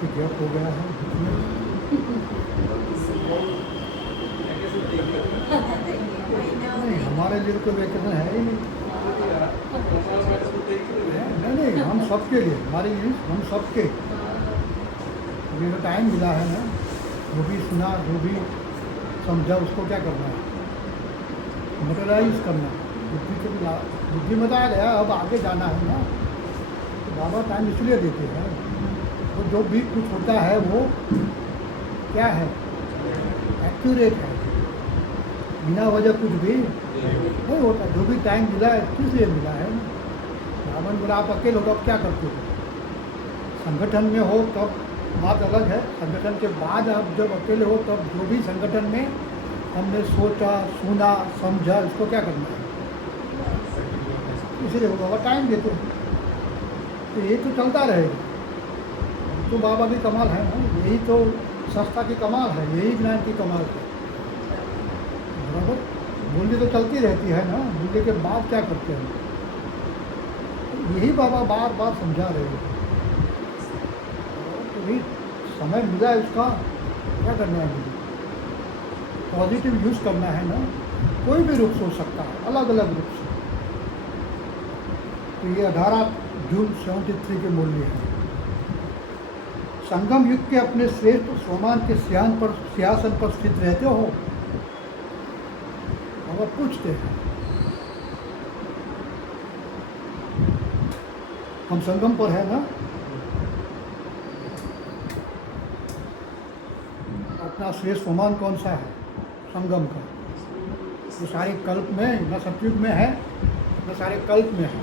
कि गैप हो गया है नहीं, हमारे लिए तो वेकेशन है ही नहीं। नहीं, हम सबके लिए, हमारे लिए हम सबके अभी जो टाइम मिला है ना, जो भी सुना, जो भी समझा, उसको क्या करना है, मटेरियलाइज करना है। बुद्धि को भी बुद्धि में तो आ गया, अब आगे जाना है ना। तो बाबा टाइम इसलिए देते हैं, तो जो भी कुछ होता है वो क्या है, एक्यूरेट है, बिना वजह कुछ भी नहीं होता। जो भी टाइम मिला है किस लिए मिला है। रावण बोला आप अकेले हो तो आप क्या करते हो, संगठन में हो तब बात अलग है, संगठन के बाद आप जब अकेले हो तब जो भी संगठन में हमने सोचा, सुना, समझा, इसको क्या करना है, इसीलिए वो बाबा टाइम देते हैं। तो ये तो चलता रहेगा। तो बाबा की कमाल है ना, यही तो संस्था की कमाल है, यही ज्ञान की कमाल है। बराबर मूल्य तो चलती रहती है ना, मूल्य के बाद क्या करते हैं, यही बाबा बार बार समझा रहे हैं। तो भी समय मिला है, उसका क्या करना है, मुझे पॉजिटिव यूज़ करना है ना। कोई भी रूप सोच सकता है, अलग अलग रूप से। तो ये 18 जून 73 के मूल्य हैं। संगम युग के अपने श्रेष्ठ सोमान के सिंहासन पर स्थित रहते हो, और पूछते हैं हम संगम पर है ना, अपना श्रेष्ठ सोमान कौन सा है, संगम का। ये सारे कल्प में, न सतयुग में है न सारे कल्प में है,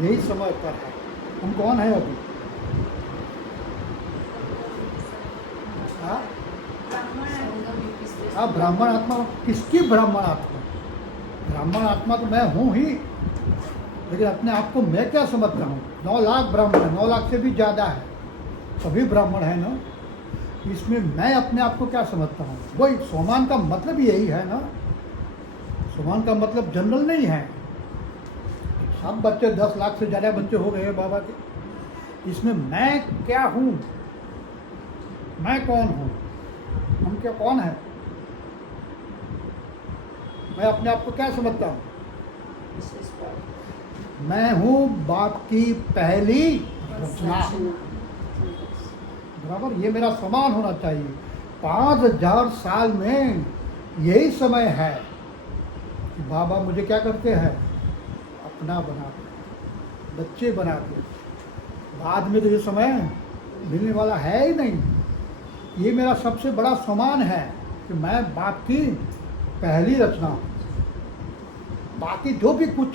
यही समय पर है। हम कौन है अभी, हाँ ब्राह्मण आत्मा। किसकी ब्राह्मण आत्मा, ब्राह्मण आत्मा तो मैं हूँ ही, लेकिन अपने आप को मैं क्या समझता हूँ। 9 लाख ब्राह्मण है, 9 लाख से भी ज़्यादा है, सभी ब्राह्मण है ना। इसमें मैं अपने आप को क्या समझता हूँ, वही सोमान का मतलब यही है ना। सोमान का मतलब जनरल नहीं है, सब बच्चे 10 लाख से ज़्यादा बच्चे हो गए हैं बाबा के। इसमें मैं क्या हूँ, मैं कौन हूँ, हम क्या कौन है, मैं अपने आप को क्या समझता हूँ। मैं हूँ बाप की पहली रचना, बराबर। ये मेरा समान होना चाहिए। 5000 साल में यही समय है कि बाबा मुझे क्या करते हैं, अपना बनाते, बच्चे बनाते। बाद में तो ये समय मिलने वाला है ही नहीं। ये मेरा सबसे बड़ा सम्मान है कि मैं बाप की पहली रचना हूँ। बाकी जो भी कुछ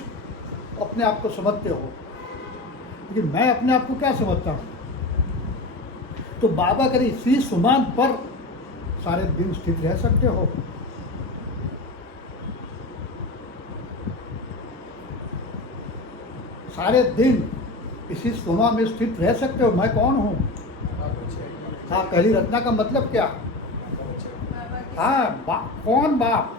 अपने आप को समझते हो, लेकिन मैं अपने आप को क्या समझता हूँ। तो बाबा करे इसी सम्मान पर सारे दिन स्थित रह सकते हो। सारे दिन इसी सोमा में स्थित रह सकते हो। मैं कौन हूँ, हाँ पहली रचना का मतलब क्या, हाँ कौन बाप,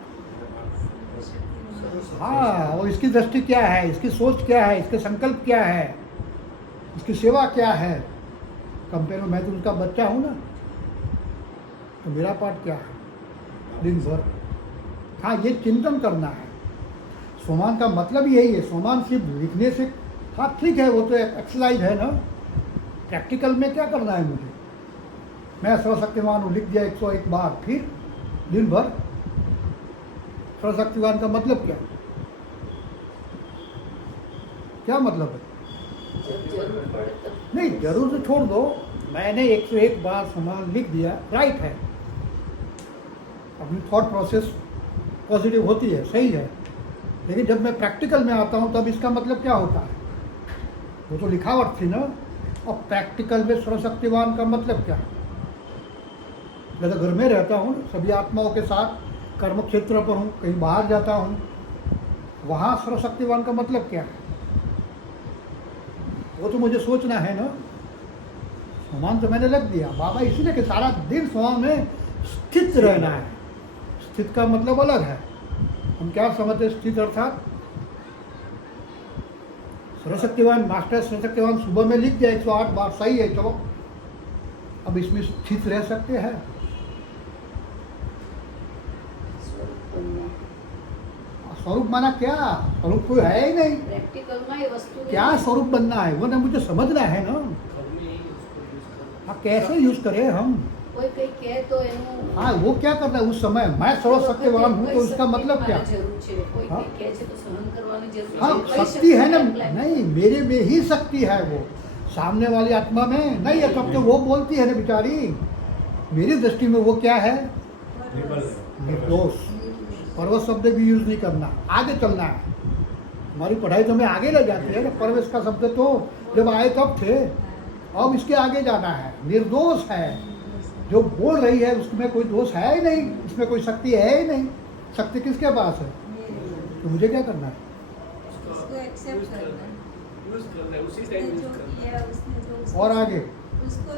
हाँ और इसकी दृष्टि क्या है, इसकी सोच क्या है, इसके संकल्प क्या है, इसकी सेवा क्या है। कंपेयर में मैं तो उसका बच्चा हूँ ना, तो मेरा पार्ट क्या है दिन भर। हाँ ये चिंतन करना है। सोमान का मतलब यही है। सोमान सिर्फ लिखने से, हाँ ठीक है वो तो एक्सरसाइज है ना। प्रैक्टिकल में क्या करना है मुझे, मैं सर्वशक्तिमान हूँ लिख दिया 101 बार, फिर दिन भर। सर्वशक्तिमान का मतलब क्या, क्या मतलब है, नहीं जरूर से छोड़ दो। मैंने 101 बार समान लिख दिया, राइट है, अपनी थॉट प्रोसेस पॉजिटिव होती है, सही है। लेकिन जब मैं प्रैक्टिकल में आता हूँ तब इसका मतलब क्या होता है, वो तो लिखावट थी ना। और प्रैक्टिकल में सर्वशक्तिवान का मतलब क्या। मैं तो घर में रहता हूँ सभी आत्माओं के साथ, कर्म क्षेत्र पर हूँ, कहीं बाहर जाता हूँ, वहाँ सर्वशक्तिवान का मतलब क्या है, वो तो मुझे सोचना है ना। समान तो मैंने लग दिया। बाबा इसीलिए कि सारा दिन समान में स्थित रहना है। स्थित का मतलब अलग है, हम क्या समझते स्थित अर्थात। सर्वशक्तिवान मास्टर सर्वशक्तिवान सुबह में लिख दिया 108 बार, सही है, चलो अब इसमें स्थित रह सकते हैं? स्वरूप बनना, स्वरूप माना क्या? स्वरूप कोई है ही नहीं। प्रैक्टिकल में ये वस्तु क्या नहीं। स्वरूप बनना है वो ना मुझे समझना है ना। हाँ, कैसे यूज करें हम? कोई कई कहे तो એનું हाँ, वो क्या करना है उस समय? मैं सर्वशक्तिवान हूँ तो उसका मतलब क्या? જરૂર છે કોઈ हाँ? કઈ કહે છે તો સહન કરવાની જરૂર हाँ, છે કઈ शक्ति है ना। apply नहीं, मेरे में ही शक्ति है, वो सामने वाली आत्मा में नहीं है। तब तो वो बोलती है ना बेचारी। मेरी दृष्टि में वो क्या है? निर्दोष। परवश शब्द भी यूज नहीं करना, आगे चलना है। हमारी पढ़ाई तो हमें आगे ले जाती है ना। परवेश का शब्द तो जब आए तब थे, अब इसके आगे जाना है। निर्दोष है, जो बोल रही है उसमें कोई दोष है ही नहीं, उसमें कोई शक्ति है ही नहीं। शक्ति किसके पास है? तो मुझे क्या करना है? उसको एक्सेप्ट करना, यूज करना है, उसी उसने टाइम जो यूज करना किया उसने जो उसको और आगे उसको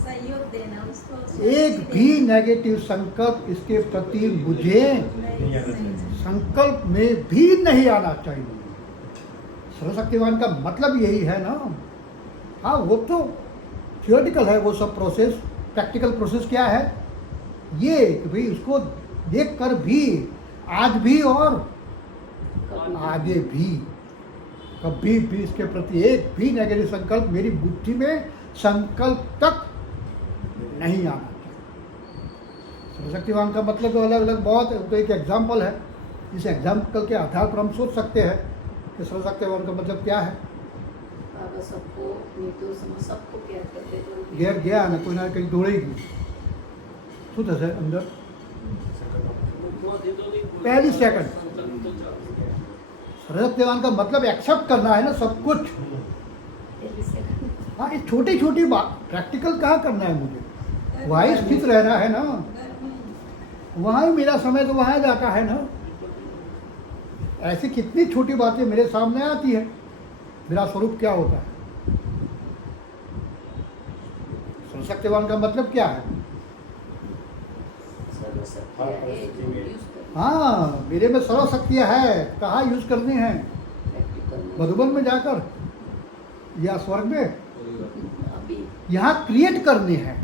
सहयोग देना, उसको एक भी नेगेटिव संकल्प इसके प्रति मुझे नहीं। संकल्प में भी नहीं आना चाहिए। सर्वशक्तिवान का मतलब यही है ना। हाँ, वो तो थियोरेटिकल है वो सब प्रोसेस। प्रैक्टिकल प्रोसेस क्या है? ये कि भाई उसको देख कर भी, आज भी और आगे भी, कभी भी इसके प्रति एक भी नेगेटिव संकल्प मेरी बुद्धि में संकल्प तक नहीं आना चाहिए। सर्वशक्तिवान का मतलब तो अलग अलग बहुत है। तो एक एग्जाम्पल है, इस एग्जाम्पल के आधार पर हम सोच सकते हैं कि सर्वशक्तिवान का मतलब क्या है। बाबा सबको निर्दोष समझ सबको प्यार करते तो घेर गया ना कोई ना कहीं दौड़ेगी। શું થશે અંદર? पहली सेकंड सर्वशक्तिवान का मतलब एक्सेप्ट करना है ना सब कुछ। हाँ, ये छोटी छोटी बात प्रैक्टिकल कहाँ करना है मुझे? वहीं स्थित रहना है ना। वहाँ ही मेरा समय तो वहाँ जाता है ना। ऐसी कितनी छोटी बातें मेरे सामने आती है। मेरा स्वरूप क्या होता है? सर्वशक्तिवान का मतलब क्या है? सर्वशक्ति है जो यूज कर हाँ, मेरे में सर्वशक्तियाँ है। कहाँ यूज करनी है? प्रैक्टिकल मधुबन में जाकर या स्वर्ग में? अभी यहाँ क्रिएट करनी है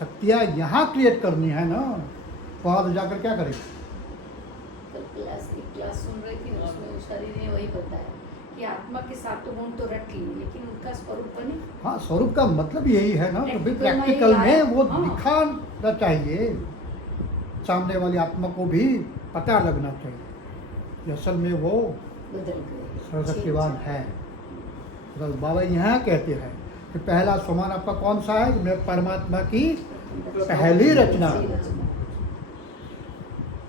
शक्तियाँ, यहाँ क्रिएट करनी है ना। वहाँ तो जाकर क्या करेंगे? कल एक क्लास सुन रही थी ना, उसमें उषा दीदी ने वही बताया कि आत्मा के साथ तो गुण तो रट लिए लेकिन उनका स्वरूप बने। हाँ, स्वरूप का मतलब यही है ना। तो भी प्रैक्टिकल में प्रैक्टिकल ही में आया। वो हाँ। दिखाना चाहिए, सामने वाली आत्मा को भी पता लगना चाहिए कि असल में वो बदल गए सर्वशक्तिवान है। तो बाबा यहाँ कहते हैं कि पहला स्वमान आपका कौन सा है? मैं परमात्मा की पहली रचना।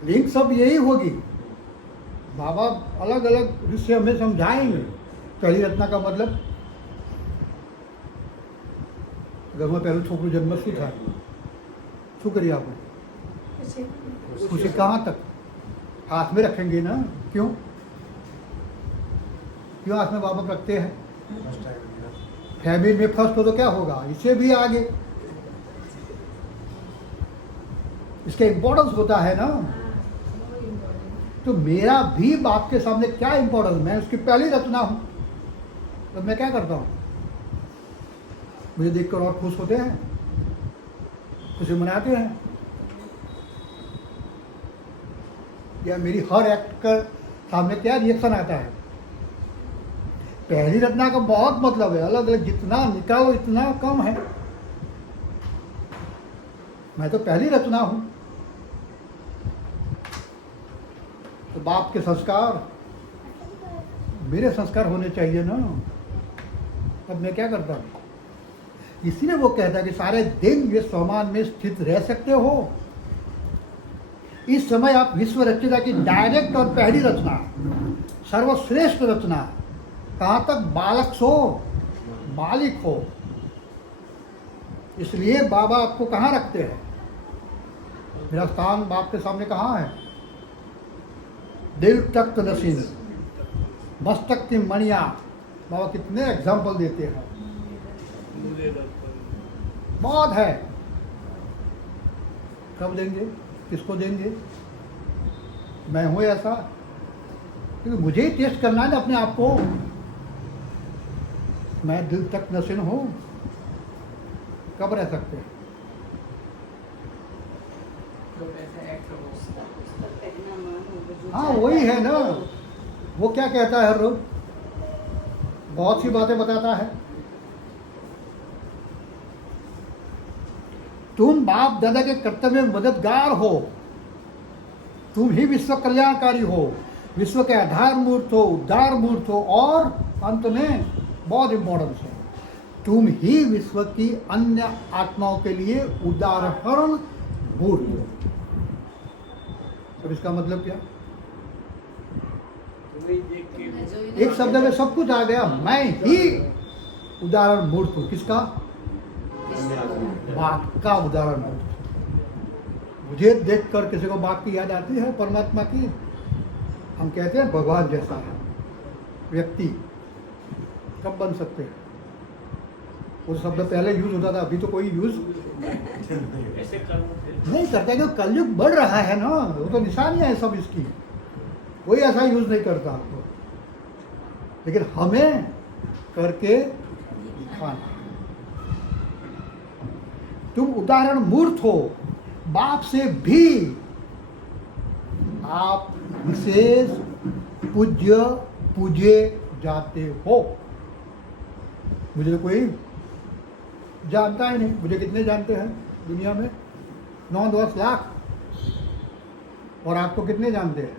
लिंक सब यही होगी। बाबा अलग अलग विषय हमें समझाएंगे। पहली रचना का मतलब, घर में पहले छोकरू जन्म शू था, शू करिए आपने? उसे कहाँ तक हाथ में रखेंगे ना। क्यों क्यों हाथ में बाबा रखते हैं? फैमिली में फर्स्ट हो तो क्या होगा? इससे भी आगे इसका इम्पोर्टेंस होता है ना। तो मेरा भी बाप के सामने क्या इम्पोर्टेंस? मैं उसकी पहली रचना हूँ। तो मैं क्या करता हूँ? मुझे देखकर और खुश होते हैं, खुशी मनाते हैं, या मेरी हर एक्ट का सामने क्या रिएक्शन आता है? पहली रचना का बहुत मतलब है। अलग अलग जितना निकालो इतना कम है। मैं तो पहली रचना हूँ। तो बाप के संस्कार मेरे संस्कार होने चाहिए ना। अब मैं क्या करता हूँ? इसीलिए वो कहता है कि सारे दिन ये स्वमान में स्थित रह सकते हो। इस समय आप विश्व रचना की डायरेक्ट और पहली रचना, सर्वश्रेष्ठ रचना, कहाँ तक? बालक सो मालिक हो। इसलिए बाबा आपको कहाँ रखते हैं? मेरा स्थान बाप के सामने कहाँ है? दिल तख्त नसीन, मस्तक की मणिया। बाबा कितने एग्जाम्पल देते हैं, बहुत है। कब देंगे? किसको देंगे? मैं हूँ ऐसा? क्योंकि मुझे ही टेस्ट करना है ना अपने आप को। मैं दिल तक नसीन हूँ। कब रह सकते हैं? उसका कहना मानो, जो हाँ चाहता वही है ना, वो। वो क्या कहता है हर रोज? बहुत सी बातें बताता है। तुम बाप दादा के कर्तव्य में मददगार हो, तुम ही विश्व कल्याणकारी हो, विश्व के आधार मूर्त हो, उद्धार मूर्त हो, और अंत में बहुत इंपॉर्टेंट है, तुम ही विश्व की अन्य आत्माओं के लिए उदाहरण मूर्त हो। तो इसका मतलब क्या? जो एक शब्द में सब कुछ आ गया, मैं ही उदाहरण मूर्त हूँ। किसका? बाप का उदाहरण मूर्त। मुझे देखकर किसी को बाप की याद आती है? परमात्मा की? हम कहते हैं भगवान जैसा है व्यक्ति। कब बन सकते हैं? वो शब्द पहले यूज होता था, अभी तो कोई यूज नहीं करता, क्योंकि कलयुग बढ़ रहा है ना, वो तो निशानियां है सब इसकी, कोई ऐसा यूज नहीं करता आपको, लेकिन हमें करके दिखाना। तुम उदाहरण मूर्त हो, बाप से भी आप विशेष पूजे जाते हो। मुझे तो कोई जानता ही नहीं। मुझे कितने जानते हैं दुनिया में? 9-10 लाख। और आपको कितने जानते हैं?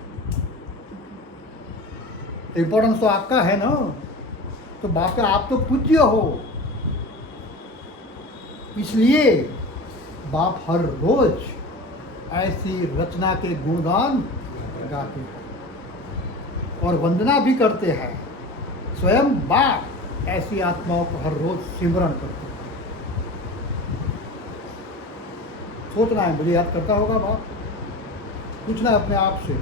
इंपॉर्टेंस तो आपका है ना, तो बाप का आप तो पूज्य हो, इसलिए बाप हर रोज ऐसी रचना के गुणगान गाते हैं और वंदना भी करते हैं। स्वयं बाप ऐसी आत्माओं को हर रोज सिमरण करते हैं। सोचना है, मुझे याद करता होगा बाप? पूछना है अपने आप से।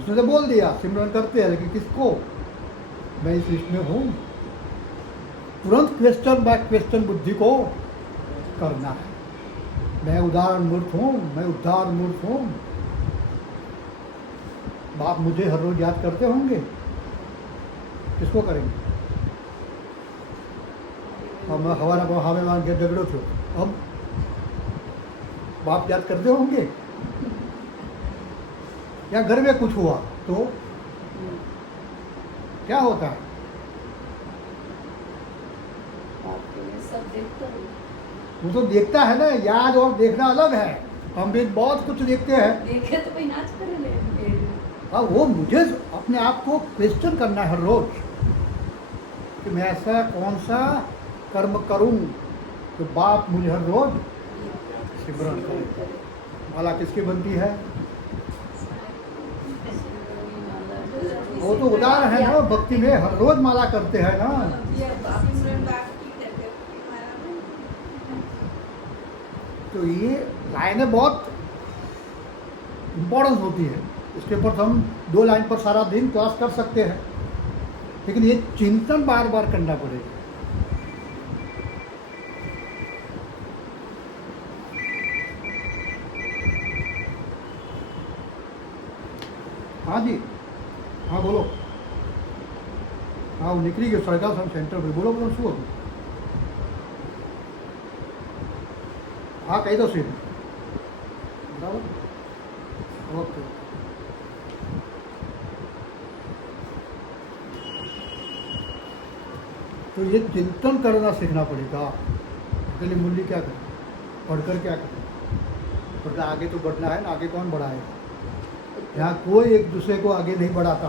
उसने तो बोल दिया सिमरन करते हैं, लेकिन किसको? मैं इस लिस्ट में हूँ? तुरंत क्वेश्चन बाय क्वेश्चन बुद्धि को करना है। मैं उदाहरण मूर्त हूँ, मैं उद्धार मूर्त हूँ। बाप मुझे हर रोज याद करते होंगे, किसको करेंगे? हम हमें मान के झगड़ो थे, अब बाप याद करते होंगे? या घर में कुछ हुआ तो क्या होता है? आपके में सब देखता हूँ। वो तो देखता है ना, याद और देखना अलग है। हम भी बहुत कुछ देखते हैं। देखे तो कोई नाच करे ले। हाँ, वो मुझे अपने आप को क्वेश्चन करना है हर रोज कि मैं ऐसा कौन सा कर्म करूं तो बाप मुझे हर रोज सिमरन करे। माला किसकी बनती है? वो तो उदाहरण है ना, भक्ति में हर रोज माला करते हैं ना। ये सिमरन बाप की करके हमारा में तो ये लाइनें बहुत इम्पोर्टेंस होती है। इसके ऊपर हम 2 लाइन पर सारा दिन क्लास कर सकते हैं, लेकिन ये चिंतन बार बार करना पड़ेगा। हाँ जी, हाँ बोलो। हाँ, वो निकली गई सरकार सेंटर पे। बोलो बोलो, શું હતું? हाँ, કહી દો સીધું। બરાબર, ઓકે। तो ये चिंतन करना सीखना पड़ेगा। इसके लिए मूल्य क्या करें? पढ़कर क्या करें? पढ़कर आगे तो बढ़ना है ना, आगे कौन बढ़ाएगा? यहाँ कोई एक दूसरे को आगे नहीं बढ़ाता,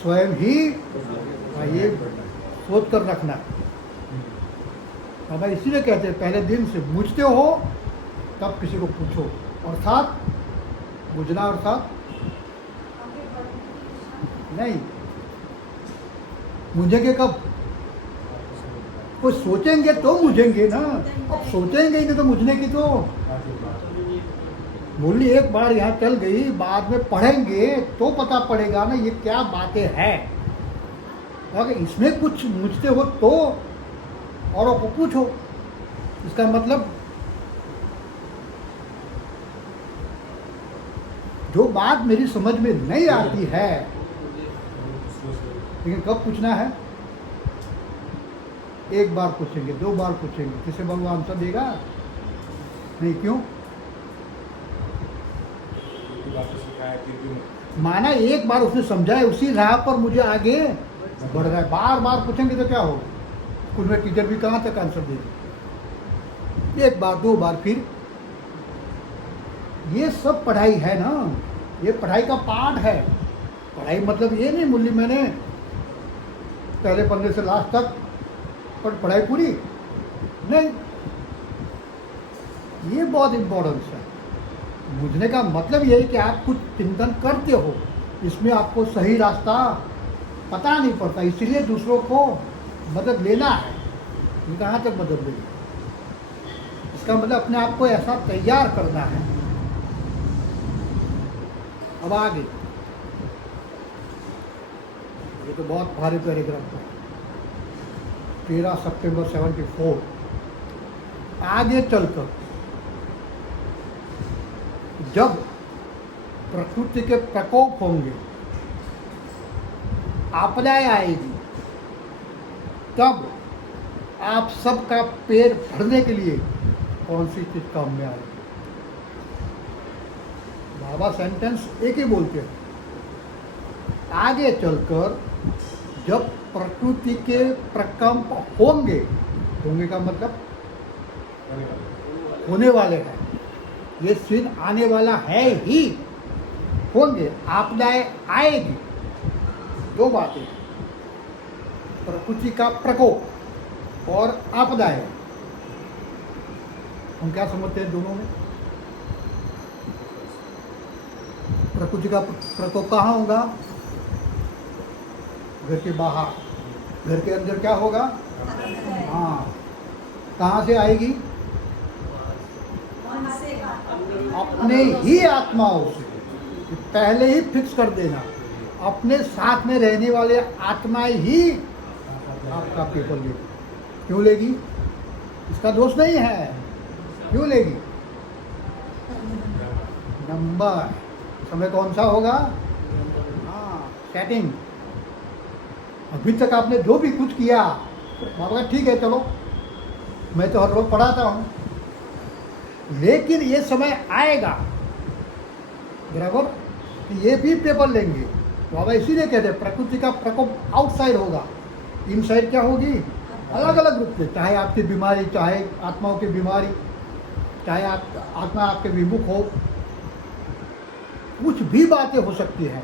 स्वयं ही ये सोच कर रखना है। हमें इसीलिए कहते हैं पहले दिन से पूछते हो तब किसी को पूछो, अर्थात बुझना अर्थात नहीं। मुझेंगे कब? कुछ सोचेंगे तो मुझेंगे ना। अब सोचेंगे ही नहीं तो मुझने की तो मूल्य एक बार यहाँ चल गई, बाद में पढ़ेंगे तो पता पड़ेगा ना ये क्या बातें हैं। अगर इसमें कुछ मुझते हो तो औरों को पूछो। इसका मतलब जो बात मेरी समझ में नहीं आती है, लेकिन कब पूछना है? एक बार पूछेंगे, 2 बार पूछेंगे, किसी बार वो आंसर देगा नहीं। क्यों? उनकी बात तो सिखाया फिर भी माना एक बार उसने समझाया, उसी राह पर मुझे आगे बढ़ रहा है। बार बार पूछेंगे तो क्या होगा? स्कूल में टीचर भी कहाँ तक आंसर देगी? एक बार, 2 बार, फिर ये सब पढ़ाई है ना, ये पढ़ाई का पार्ट है। पढ़ाई मतलब ये नहीं मुरली मैंने पहले पन्ने से लास्ट तक पढ़ाई पूरी नहीं, ये बहुत इम्पोर्टेंस है। बुझने का मतलब ये है कि आप कुछ चिंतन करते हो, इसमें आपको सही रास्ता पता नहीं पड़ता, इसीलिए दूसरों को मदद लेना है। ये कहाँ तक मदद लेगी? इसका मतलब अपने आप को ऐसा तैयार करना है। अब आगे, ये तो बहुत भारी पैराग्राफ है। 13 सितंबर 74। आगे चलकर जब प्रकृति के प्रकोप होंगे, आपदाएं आएगी, तब आप सबका पेट भरने के लिए कौन सी चीज काम में आएगी? बाबा सेंटेंस एक ही बोलते हैं। आगे चलकर जब प्रकृति के प्रकंप होंगे, होंगे का मतलब होने वाले हैं, ये सीन आने वाला है ही, होंगे, आपदाएं आएगी। 2 बातें, प्रकृति का प्रकोप और आपदाएं। हम क्या समझते हैं दोनों में? प्रकृति का प्रकोप कहाँ होगा? घर के बाहर। घर के अंदर क्या होगा? हाँ, कहाँ से आएगी? अपने ही आत्माओं से। पहले ही फिक्स कर देना, अपने साथ में रहने वाले आत्माएं ही आपका पेपर लेगी। क्यों लेगी? इसका दोष नहीं है, क्यों लेगी? नंबर, समय कौन सा होगा? हाँ, सेटिंग। अभी तक आपने जो भी कुछ किया, बाबा ठीक है, चलो मैं तो हर रोज पढ़ाता हूँ, लेकिन ये समय आएगा बराबर कि ये भी पेपर लेंगे। बाबा इसीलिए कहते हैं प्रकृति का प्रकोप आउटसाइड होगा, इनसाइड क्या होगी? अलग अलग रूप से। चाहे आपकी बीमारी, चाहे आत्माओं की बीमारी, चाहे आत्मा आपके विमुख हो, कुछ भी बातें हो सकती हैं।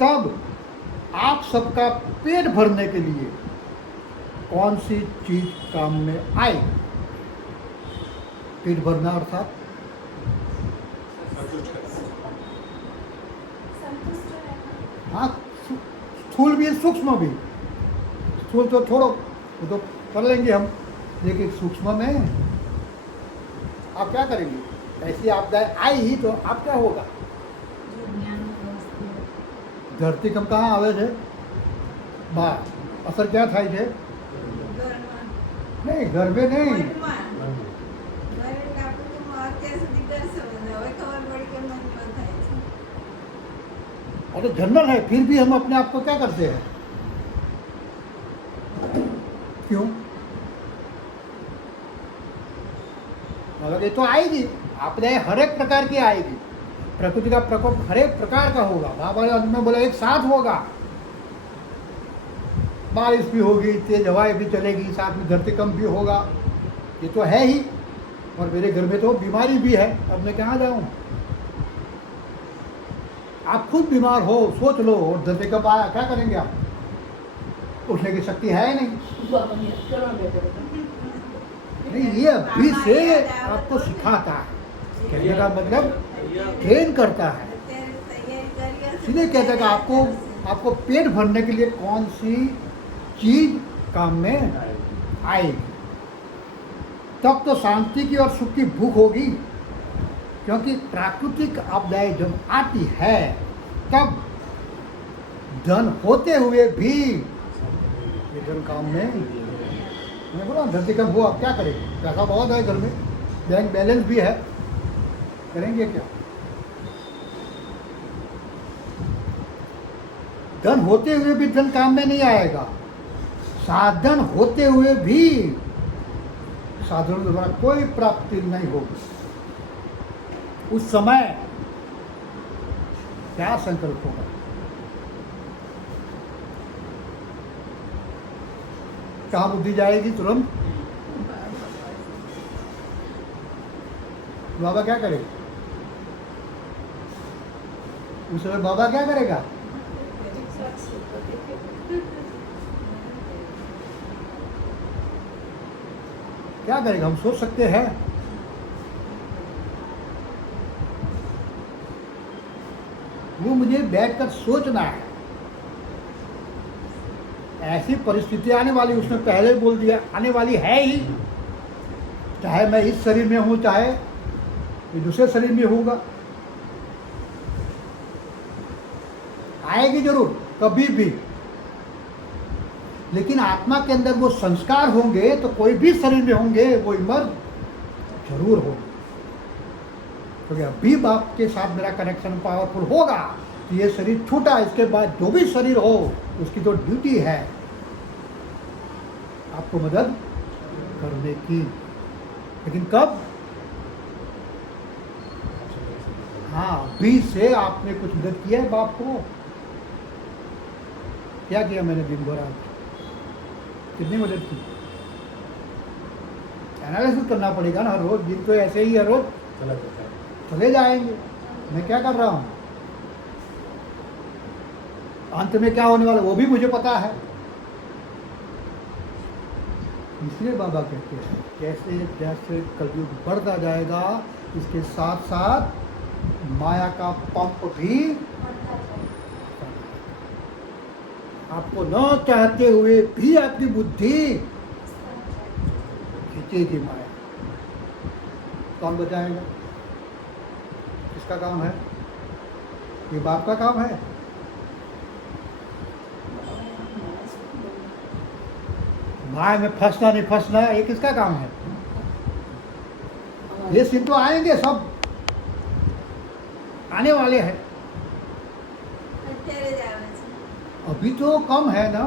तब आप सबका पेट भरने के लिए कौन सी चीज काम में आए? पेट भरना अर्थात हाँ, स्थूल भी सूक्ष्म भी। स्थूल तो छोड़ो, वो तो कर लेंगे हम, लेकिन सूक्ष्म में आप क्या करेंगे? ऐसी आपदाएं आई ही तो आप क्या होगा? ધરતીકંપ कहाँ આવે છે? બહાર। असर क्या થાય છે? नहीं, घर में नहीं। और तो जनरल है, फिर भी हम अपने आप को क्या करते हैं? क्यों? मतलब ये तो आएगी, आपदाएं हर एक प्रकार की आएगी। प्रकृति का प्रकोप हर एक प्रकार का होगा। बाबा ने अंत में बोला एक साथ होगा। बारिश भी होगी, तेज हवाएं भी चलेगी, साथ में धरतीकंप भी होगा। ये तो है ही। और मेरे घर में तो बीमारी भी है, अब मैं कहाँ जाऊँ? आप खुद बीमार हो, सोच लो, और धरतीकंप आया, क्या करेंगे आप? उठने की शक्ति है नहीं। नहीं, ये अभी से आपको सिखाता है। कहने का मतलब ट्रेन करता है। इसलिए कहता है कि आपको पेट भरने के लिए कौन सी चीज काम में आएगी, तब तो शांति की और सुख की भूख होगी। क्योंकि प्राकृतिक आपदाएं जब आती है, तब धन होते हुए भी ये धन काम में, मैं बोला धरतीकंप हुआ, क्या करेंगे? पैसा बहुत है घर में, बैंक बैलेंस भी है, करेंगे क्या? धन होते हुए भी धन काम में नहीं आएगा। साधन होते हुए भी साधनों द्वारा कोई प्राप्ति नहीं होगी, उस समय क्या संकल्प होगा? कहाँ बुद्धि जाएगी तुरंत? बाबा क्या करेगा उस समय? बाबा क्या करेगा? क्या करेगा हम सोच सकते हैं? वो मुझे बैठकर सोचना है। ऐसी परिस्थिति आने वाली, उसने पहले बोल दिया, आने वाली है ही। चाहे मैं इस शरीर में हूं, चाहे ये दूसरे शरीर में होगा, आएगी जरूर कभी भी। लेकिन आत्मा के अंदर वो संस्कार होंगे तो कोई भी शरीर में होंगे वो मर्द जरूर होंगे। क्योंकि अभी बाप के साथ मेरा कनेक्शन पावरफुल होगा तो ये शरीर छूटा, इसके बाद जो भी शरीर हो उसकी तो ड्यूटी है आपको मदद करने की। लेकिन कब? हाँ, अभी से आपने कुछ मदद किया है बाप को? क्या किया मैंने दिन भर? आज कितनी मदद की? एनालिसिस करना पड़ेगा ना। रोज दिन तो ऐसे ही है, रोज चला जाता है। चले जाएंगे। मैं क्या कर रहा हूँ, अंत में क्या होने वाला वो भी मुझे पता है। इसलिए बाबा कहते हैं जैसे जैसे कलयुग बढ़ता जाएगा इसके साथ साथ माया का पंप भी आपको न चाहते हुए भी आपकी बुद्धि खींचेगी माया। कौन बचाएगा? किसका काम है? ये बाप का काम है। माया में फंसना नहीं फंसना ये किसका काम है? ये सिद्ध तो आएंगे, सब आने वाले हैं। અત્યારે જ આવે છે अभी तो कम है ना,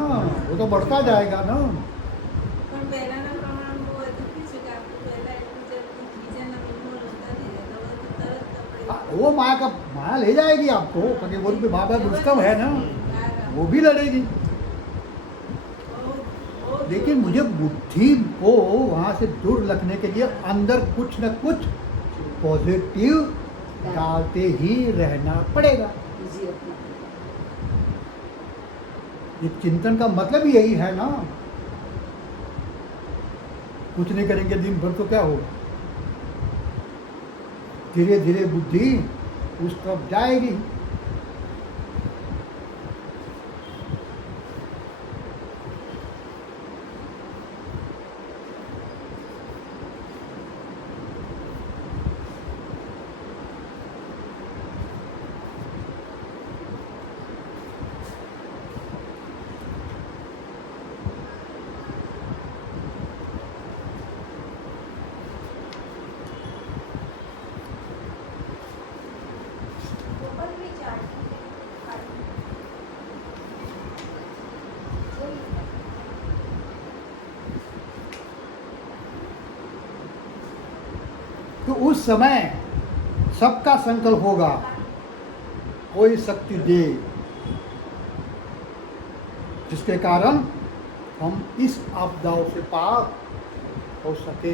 वो तो बढ़ता जाएगा ना। પણ પહેલાના પ્રમાણમાં બહુ હતું શું કે આપણે પહેલા એટલું જે બીજાના મિલમાં રોતા થઈ જતા હવે તો તરત આપણે वो माया ले जाएगी आपको, क्योंकि वो भी बाबा दुष्टम है ना, वो भी लड़ेगी। लेकिन मुझे बुद्धि को वहाँ से दूर रखने के लिए अंदर कुछ न कुछ पॉजिटिव डालते ही रहना पड़ेगा। ये चिंतन का मतलब ही यही है ना। कुछ नहीं करेंगे दिन भर तो क्या होगा? धीरे धीरे बुद्धि उस तरफ जाएगी। ઉપર બી ચાર્જ तो उस समय सबका संकल्प होगा कोई शक्ति दे जिसके कारण हम इस आपदाओं से पार हो सके।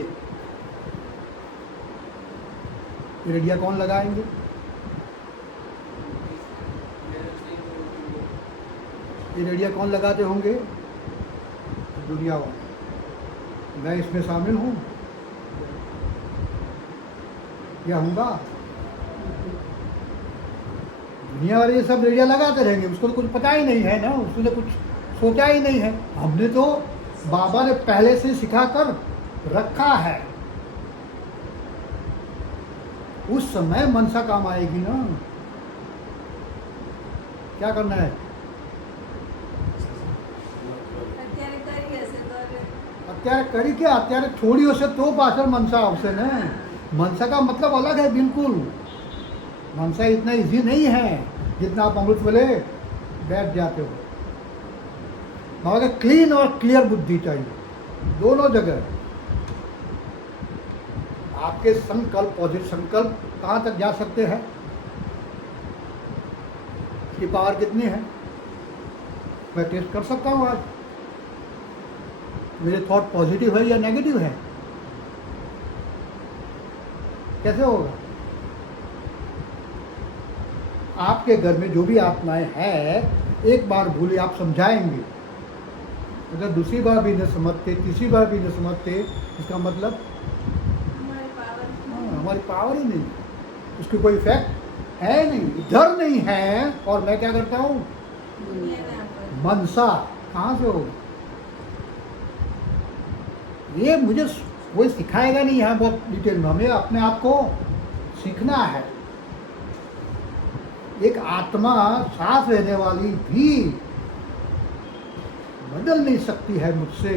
ये रेडिया कौन लगाएंगे? ये रेडिया कौन लगाते होंगे? दुनिया वाले। मैं इसमें शामिल हूँ या हूँगा? दुनिया वाले ये सब रेडिया लगाते रहेंगे, उसको तो कुछ पता ही नहीं है ना, उसने कुछ सोचा ही नहीं है। हमने तो बाबा ने पहले से सिखा कर रखा है। उस समय मनसा काम आएगी ना। क्या करना है? અત્યારે કરી હશે તો અત્યારે કરી કે અત્યારે છોડી હશે તો પાછળ मनसा આવશે ને। मनसा का मतलब अलग है बिल्कुल। मनसा इतना इजी नहीं है जितना आप अमृत वेले बैठ जाते हो। बाबा का क्लीन और क्लियर बुद्धि चाहिए दोनों जगह। आपके संकल्प, पॉजिटिव संकल्प कहाँ तक जा सकते हैं, इसकी पावर कितनी है, मैं टेस्ट कर सकता हूँ आज मेरे थॉट पॉजिटिव है या नेगेटिव है, कैसे होगा। आपके घर में जो भी आत्माएं हैं, एक बार भूले आप समझाएंगे, अगर दूसरी बार भी न समझते, तीसरी बार भी न समझते, इसका मतलब हमारी पावर हमारी पावर ही नहीं, उसकी कोई इफेक्ट है नहीं, इधर नहीं है। और मैं क्या करता हूँ, दुनिया ना पर मनसा कहाँ से होगा। ये मुझे कोई सिखाएगा नहीं यहाँ बहुत डिटेल में, हमें अपने आप को सीखना है। एक आत्मा सांस रहने वाली भी बदल नहीं सकती है मुझसे,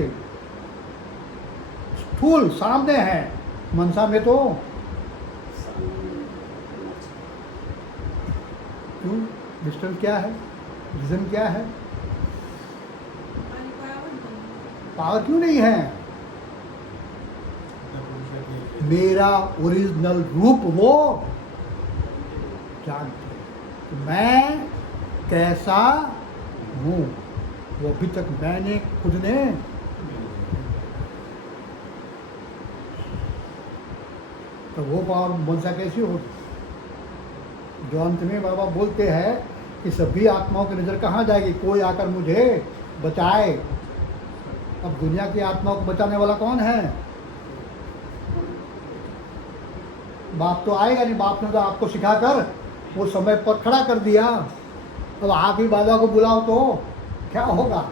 स्थूल सामने है, मनसा में तो क्यों, डिस्टेंस क्या है, रीजन क्या है, हमारी पावर नहीं। पावर क्यों नहीं है। मेरा ओरिजिनल रूप वो जानते हैं कि मैं कैसा हूँ, वो अभी तक मैंने खुद ने तो वो पावर मनसा कैसी होगी। जो अंत में बाबा बोलते हैं कि सभी आत्माओं की नज़र कहाँ जाएगी, कोई आकर मुझे बचाए। अब दुनिया की आत्माओं को बचाने वाला कौन है, बाप तो आएगा नहीं, बाप ने तो आपको सिखाकर वो समय पर खड़ा कर दिया। अब आप ही बाबा को बुलाओ तो क्या होगा,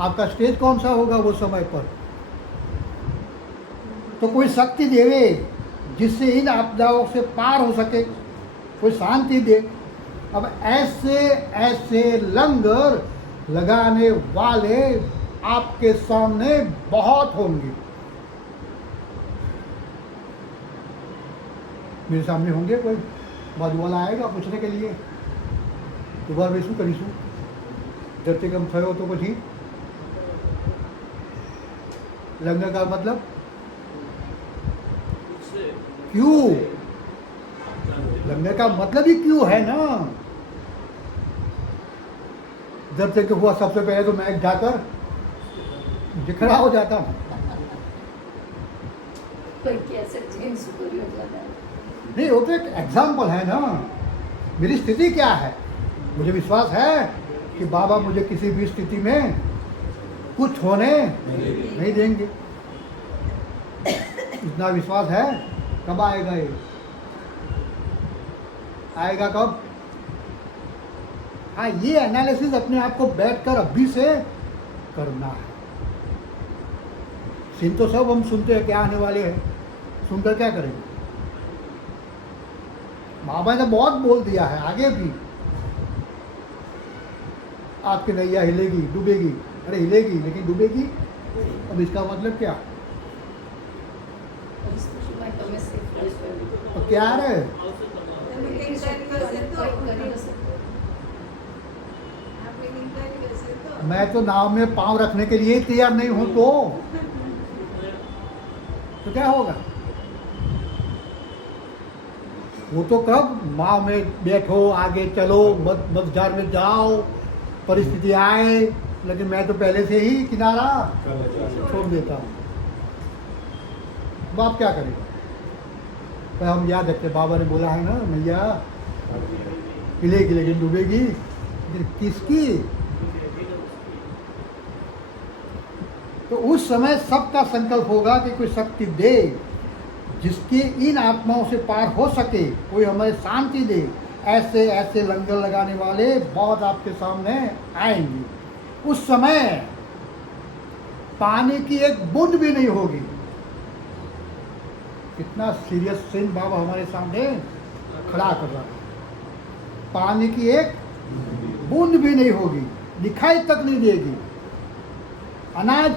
आपका स्टेज कौन सा होगा वो समय पर। तो कोई शक्ति देवे जिससे इन आपदाओं से पार हो सके, कोई शांति दे। अब ऐसे ऐसे लंगर लगाने वाले आपके सामने बहुत होंगे, मेरे सामने होंगे, कोई बाजू वाला आएगा पूछने के लिए दोबारा बेसू करीसू जब तक हम थयो तो कुछ ही लंगर का मतलब क्यों, लंगर का मतलब ही क्यों है ना। जब तक हुआ सबसे पहले तो मैं जाकर खड़ा हो जाता हूँ, कोई कैसे चेंज शुरू हो जाता है। नहीं वो तो एक एग्जाम्पल है ना, मेरी स्थिति क्या है। मुझे विश्वास है कि बाबा मुझे किसी भी स्थिति में कुछ होने नहीं देंगे, इतना विश्वास है। कब आएगा ये, आएगा कब। हाँ, ये एनालिसिस अपने आप को बैठकर अभी से करना है। सीन तो सब हम सुनते हैं क्या आने वाले हैं, सुनकर क्या करेंगे। बाबा ने बहुत बोल दिया है, आगे भी आपकी नैया हिलेगी डूबेगी, अरे हिलेगी लेकिन डूबेगी। अब इसका मतलब क्या, तो क्या है, તમે કંઈક કર્યું હશે તો આપણે કંઈક કર્યું હશે તો मैं तो नाव में पांव रखने के लिए ही तैयार नहीं हूं तो क्या होगा। वो तो कब माँ में बैठो, आगे चलो, मझधार में जाओ, परिस्थिति आए, लेकिन मैं तो पहले से ही किनारा छोड़ देता हूँ। अब आप क्या करेंगे। तो हम याद रखते, बाबा ने बोला है ना, मैया हिलेगी लेकिन डूबेगी, लेकिन किसकी। तो उस समय सबका संकल्प होगा कि कोई शक्ति दे जिसकी इन आत्माओं से पार हो सके, कोई हमें शांति दे। ऐसे ऐसे लंगर लगाने वाले बहुत आपके सामने आएंगे। उस समय पानी की एक बूंद भी नहीं होगी। कितना सीरियस सीन बाबा हमारे सामने खड़ा कर रहा है। पानी की एक बूंद भी नहीं होगी, दिखाई तक नहीं देगी। अनाज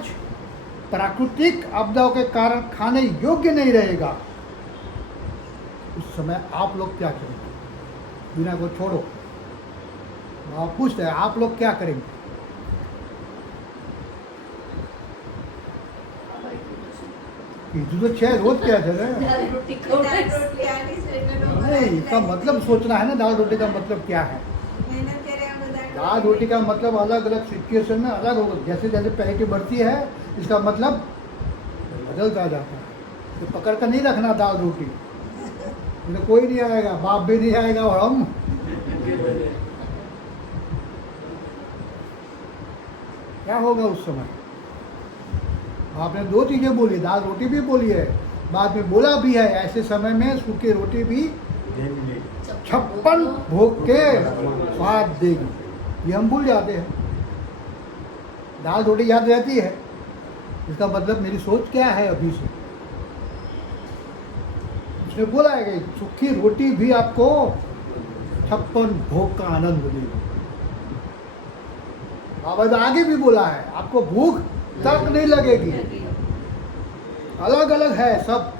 प्राकृतिक आपदाओं के कारण खाने योग्य नहीं रहेगा। उस समय आप लोग क्या करेंगे। दुनिया को छोड़ो, आप पूछते हैं आप लोग क्या करेंगे। કીધું તો છે રોજ કહે છે ને दाल रोटी દાળ खवડાવીશ. રોટલી આલીશ એટલે લોકો नहीं इसका मतलब सोचना है ना दाल रोटी का मतलब क्या है મહેનત કર્યા વગર दाल रोटी का मतलब अलग अलग सिचुएशन में अलग होगा जैसे जैसे पैकेट बढ़ती है इसका मतलब बदलता जाता है तो पकड़ कर नहीं रखना दाल रोटी तो कोई नहीं आएगा बाप भी नहीं आएगा और हम क्या होगा उस समय आपने दो चीज़ें बोली दाल रोटी भी बोली है बाद में बोला भी है ऐसे समय में सूखी रोटी भी 56 भोग के स्वाद देगी ये हम भूल जाते हैं दाल रोटी याद रहती है इसका मतलब मेरी सोच क्या है अभी से उसने बोला है कि सूखी रोटी भी आपको 56 भोग का आनंद देगी बाबा ने आगे भी बोला है आपको भूख तक नहीं लगेगी अलग अलग है सब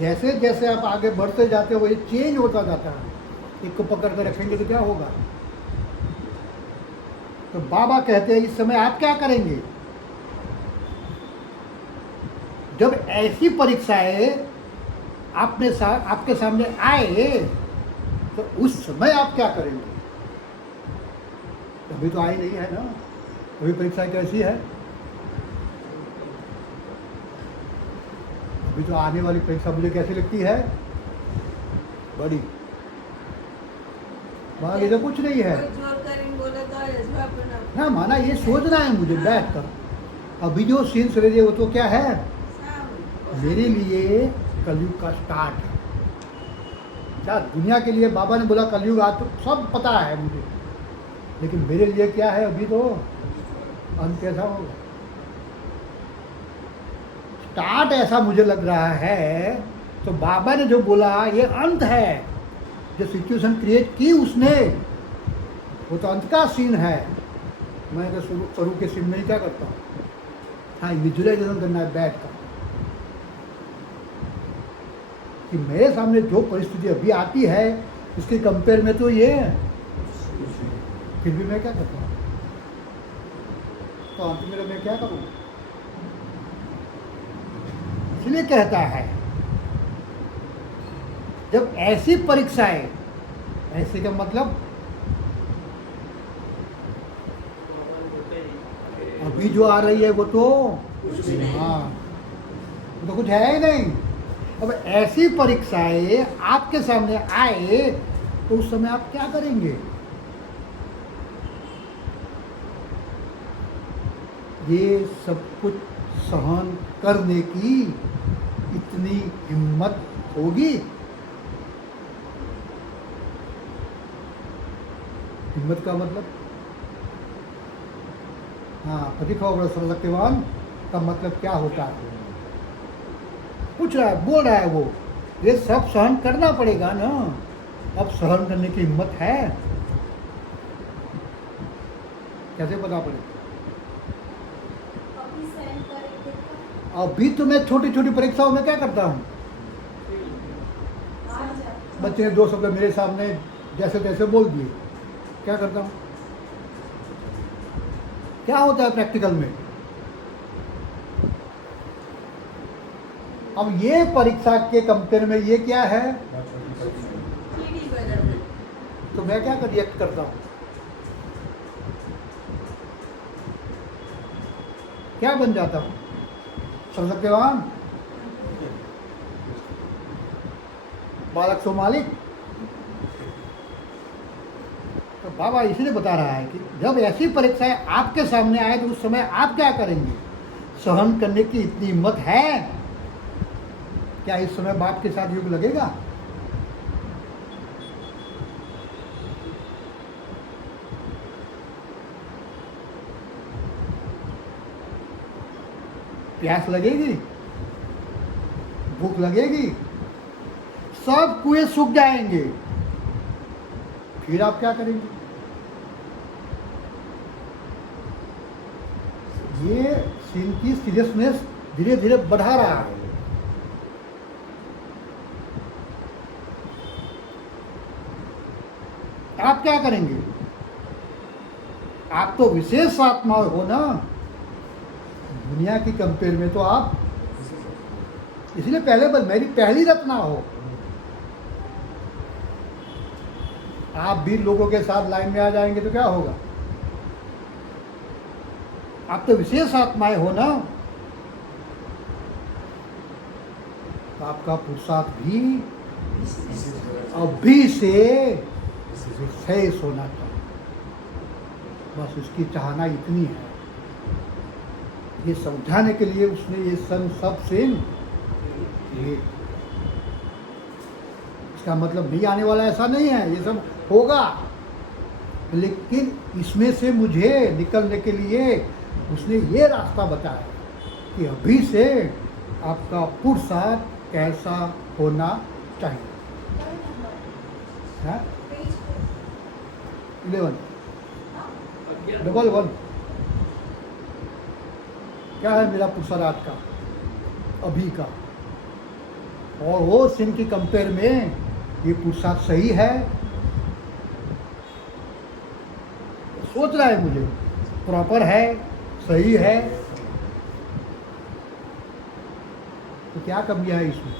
जैसे जैसे आप आगे बढ़ते जाते हो ये चेंज होता जाता है एक को पकड़ कर रखेंगे तो क्या होगा तो बाबा कहते हैं इस समय आप क्या करेंगे जब ऐसी परीक्षाएं आपके सामने आए तो उस समय आप क्या करेंगे अभी तो आई नहीं है ना अभी परीक्षा कैसी है अभी तो आने वाली परीक्षा मुझे कैसी लगती है बड़ी वहाँ इधर कुछ नहीं है કોઈ જોર કરીને બોલે તો જવાબ બનાવો ना माना ये सोचना है मुझे बैठ कर अभी जो सीन्स रह रही है वो तो क्या है સારું मेरे लिए कलयुग का स्टार्ट है क्या दुनिया के लिए बाबा ने बोला कलयुग आ तो सब पता है मुझे लेकिन मेरे लिए क्या है अभी तो अंत कैसा होगा स्टार्ट ऐसा मुझे लग रहा है तो बाबा ने जो बोला ये अंत है जो सिचुएशन क्रिएट की उसने वो तो अंत का सीन है मैं तो शुरू के सीन में ही क्या करता हूँ हाँ विजुअलाइजेशन करना है बैठ कर कि मेरे सामने जो परिस्थिति अभी आती है इसके कंपेयर में तो ये फिर भी मैं क्या करता हूँ तो अंत में मैं क्या करूँ इसलिए कहता है जब ऐसी परीक्षाएं ऐसे का मतलब अभी जो आ रही है वो तो हाँ वो तो कुछ है ही नहीं अब ऐसी परीक्षाएं आपके सामने आए तो उस समय आप क्या करेंगे ये सब कुछ सहन करने की इतनी हिम्मत होगी हिम्मत का मतलब हाँ प्रतिभा बड़ा सर्वशक्तिमान का मतलब क्या होता है पूछ रहा है बोल रहा है वो ये सब सहन करना पड़ेगा ना अब सहन करने की हिम्मत है कैसे पता पड़ेगा अभी तो मैं छोटी छोटी परीक्षाओं में क्या करता हूँ बच्चे ने 2 शब्द मेरे सामने जैसे तैसे बोल दिए क्या करता हूँ क्या होता है प्रैक्टिकल में अब ये परीक्षा के कंपेयर में ये क्या है કીડી બરાબર तो मैं क्या कर रिएक्ट करता हूँ क्या बन जाता हूँ सर्वशक्तिमान बालक सो मालिक तो बाबा इसलिए बता रहा है कि जब ऐसी परीक्षाएं आपके सामने आए तो उस समय आप क्या करेंगे सहन करने की इतनी हिम्मत है क्या इस समय बाप के साथ युग लगेगा प्यास लगेगी भूख लगेगी सब कुएं सूख जाएंगे फिर आप क्या करेंगे ये सीन की सीरियसनेस धीरे धीरे बढ़ा रहा है आप क्या करेंगे आप तो विशेष आत्मा हो ना दुनिया की कंपेयर में तो आप इसलिए पहले बस मेरी पहली रचना हो। आप भी लोगों के साथ लाइन में आ जाएंगे तो क्या होगा? आप तो विशेष आत्माएं हो ना, तो आपका पुरुषार्थ भी अभी से विशेष होना चाहिए। बस उसकी चाहना इतनी है। ये समझाने के लिए उसने ये सब सीन लिए। इसका मतलब नहीं आने वाला ऐसा नहीं है, ये सब होगा, लेकिन इसमें से मुझे निकलने के लिए उसने ये रास्ता बताया कि अभी से आपका पुरुषार्थ कैसा होना चाहिए। 11 क्या है मेरा पुरुषार्थ का अभी का, और वो सिन की कंपेयर में ये पुरुषार्थ सही है? सोच रहा है मुझे प्रॉपर है, सही है, तो क्या कमियां है इसमें?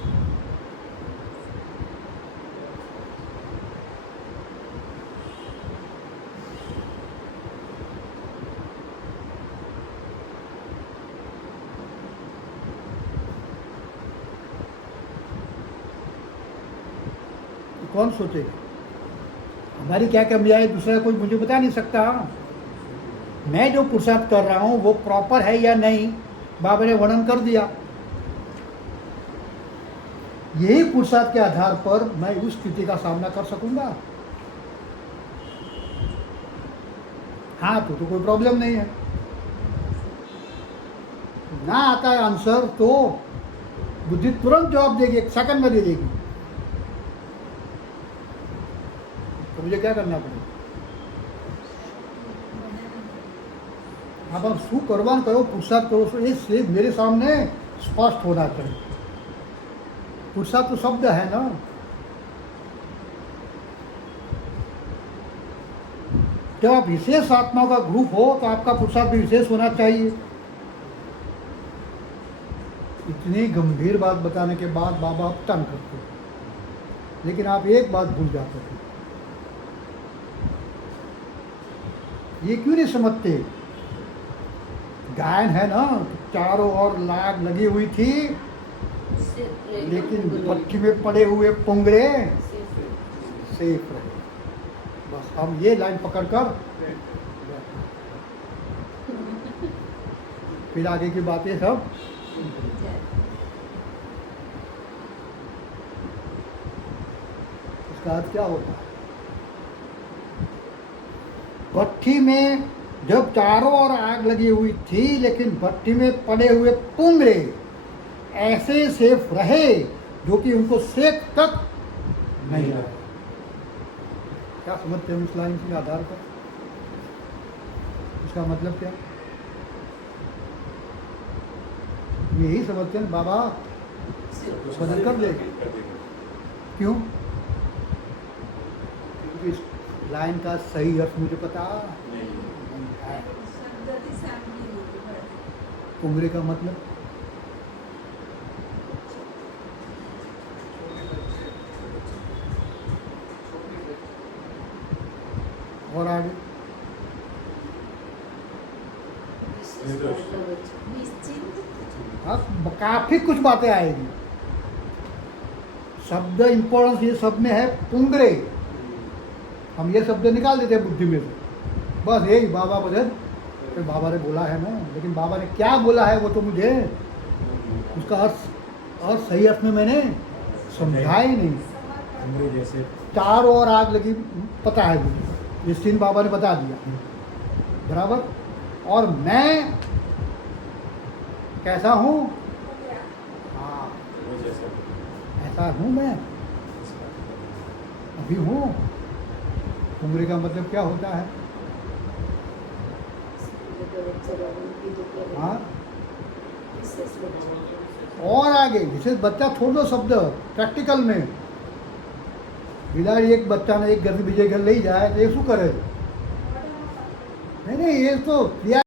कौन सोचेगा हमारी क्या कमियां है? दूसरा कोई मुझे बता नहीं सकता। मैं जो पुरुषार्थ कर रहा हूं वो प्रॉपर है या नहीं, बाबा ने वर्णन कर दिया। यही पुरुषार्थ के आधार पर मैं उस स्थिति का सामना कर सकूंगा। हाँ तो कोई प्रॉब्लम नहीं है। ना आता है आंसर तो बुद्धि तुरंत जवाब देगी, 1 सेकंड में दे देगी। तो मुझे क्या करना पड़ेगा? आप शू करवान करो, पुरुषार्थ करो, ये सिर्फ मेरे सामने स्पष्ट होना चाहिए। पुरुषार्थ तो शब्द है ना। जब आप विशेष आत्माओं का ग्रुप हो तो आपका पुरुषार्थ भी विशेष होना चाहिए। इतनी गंभीर बात बताने के बाद बाबा अब तंग करते हैं, लेकिन आप एक बात भूल जाते हैं। ये क्यों नहीं समझते? गायन है ना, चारों ओर लाग लगी हुई थी, लेकिन भट्टी में पड़े हुए पुंगरे सेफ रहे। बस हम ये लाइन पकड़कर फिर आगे की बातें सब इसका अर्थ क्या होता है? भट्टी में जब चारों ओर आग लगी हुई थी, लेकिन भट्टी में पड़े हुए पुंगरे ऐसे सेफ रहे जो कि उनको सेक तक नहीं आए। क्या समझते हैं इस लाइन के आधार पर? इसका मतलब क्या? यही समझते हैं बाबा बदल कर देगा। क्यों? क्योंकि इस लाइन का सही अर्थ मुझे पता नहीं है। पुंगरे का मतलब और आगे हाँ काफी कुछ बातें आएगी। शब्द इंपॉर्टेंस ये सब में है पुंगरे। हम ये शब्द निकाल देते हैं बुद्धि में से, बस यही बाबा बदल फिर बाबा ने बोला है ना, लेकिन बाबा ने क्या बोला है वो तो मुझे उसका अर्थ और सही अर्थ में मैंने समझा ही नहीं। जैसे चारों ओर आग लगी पता है मुझे, ये सीन बाबा ने बता दिया बराबर। और मैं कैसा हूँ? हाँ ऐसा हूँ मैं, अभी हूँ। उम्र का मतलब क्या होता है? हाँ और आगे जैसे बच्चा छोड़ दो शब्द प्रैक्टिकल में, बिलाड़ी एक बच्चा ने एक घर से बीजे घर ले जाए तो ये शू करे? नहीं ये तो क्रिया